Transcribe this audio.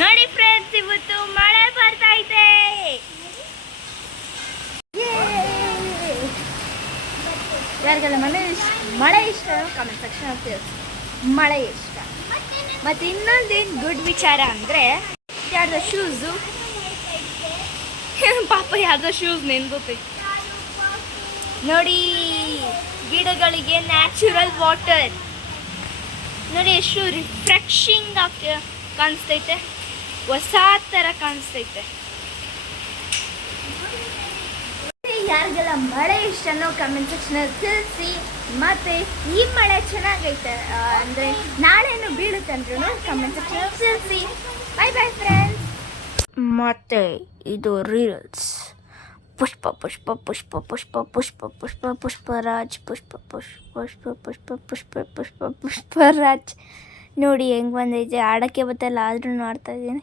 ನೋಡಿ ಫ್ರೆಂಡ್ಸ್, ಇವತ್ತು ಮಳೆ ಬರ್ತಾ ಇದೆ. ಯಾರಿಗೆಲ್ಲ ಮಳೆ ಇಷ್ಟ ಕಮೆಂಟ್ ಸೆಕ್ಷನ್ ಅಂತ ತಿಳಿಸಿ. ಮಳೆ ಇಷ್ಟ. ಮತ್ತು ಇನ್ನೊಂದೇನು ಗುಡ್ ವಿಚಾರ ಅಂದರೆ, ಯಾರ್ದೋ ಶೂಸು ಪಾಪ ಯಾರ್ದೋ ಶೂಸ್ ನೆನ್ಬೋತೈತಿ ನೋಡಿ. ಗಿಡಗಳಿಗೆ ನ್ಯಾಚುರಲ್ ವಾಟರ್ ನೋಡಿ, ಎಷ್ಟು ರಿಫ್ರೆಶಿಂಗ್ ಆಗಿ ಕಾಣಿಸ್ತೈತೆ, ಹೊಸ ಥರ ಕಾಣಿಸ್ತೈತೆ. ಯಾರಿಗೆಲ್ಲ ಮಳೆ ಇಷ್ಟನೋ ಕಮೆಂಟ್ ಸೆಕ್ಷನಲ್ಲಿ ತಿಳಿಸಿ. ಮತ್ತು ಈ ಮಳೆ ಚೆನ್ನಾಗೈತೆ ಅಂದರೆ ನಾಳೆನೂ ಬೀಳುತ್ತೆ ಅಂದ್ರೂ ಕಮೆಂಟ್ ಸೆಕ್ಷನಲ್ಲಿ ತಿಳಿಸಿ. Bye bye friends. ಮತ್ತು ಇದು ರೀಲ್ಸ್ ಪುಷ್ಪ ಪುಷ್ಪ ಪುಷ್ಪ ಪುಷ್ಪ ಪುಷ್ಪ ಪುಷ್ಪ ಪುಷ್ಪರಾಜ್ ಪುಷ್ಪ ಪುಷ್ಪ ಪುಷ್ಪ ಪುಷ್ಪ ಪುಷ್ಪ ಪುಷ್ಪ ಪುಷ್ಪರಾಜ್ ನೋಡಿ ಹೆಂಗೆ ಬಂದೈತೆ. ಆಡೋಕ್ಕೆ ಬತ್ತಲ್ಲ, ಆದ್ರೂ ಆಡ್ತಾಯಿದ್ದೀನಿ.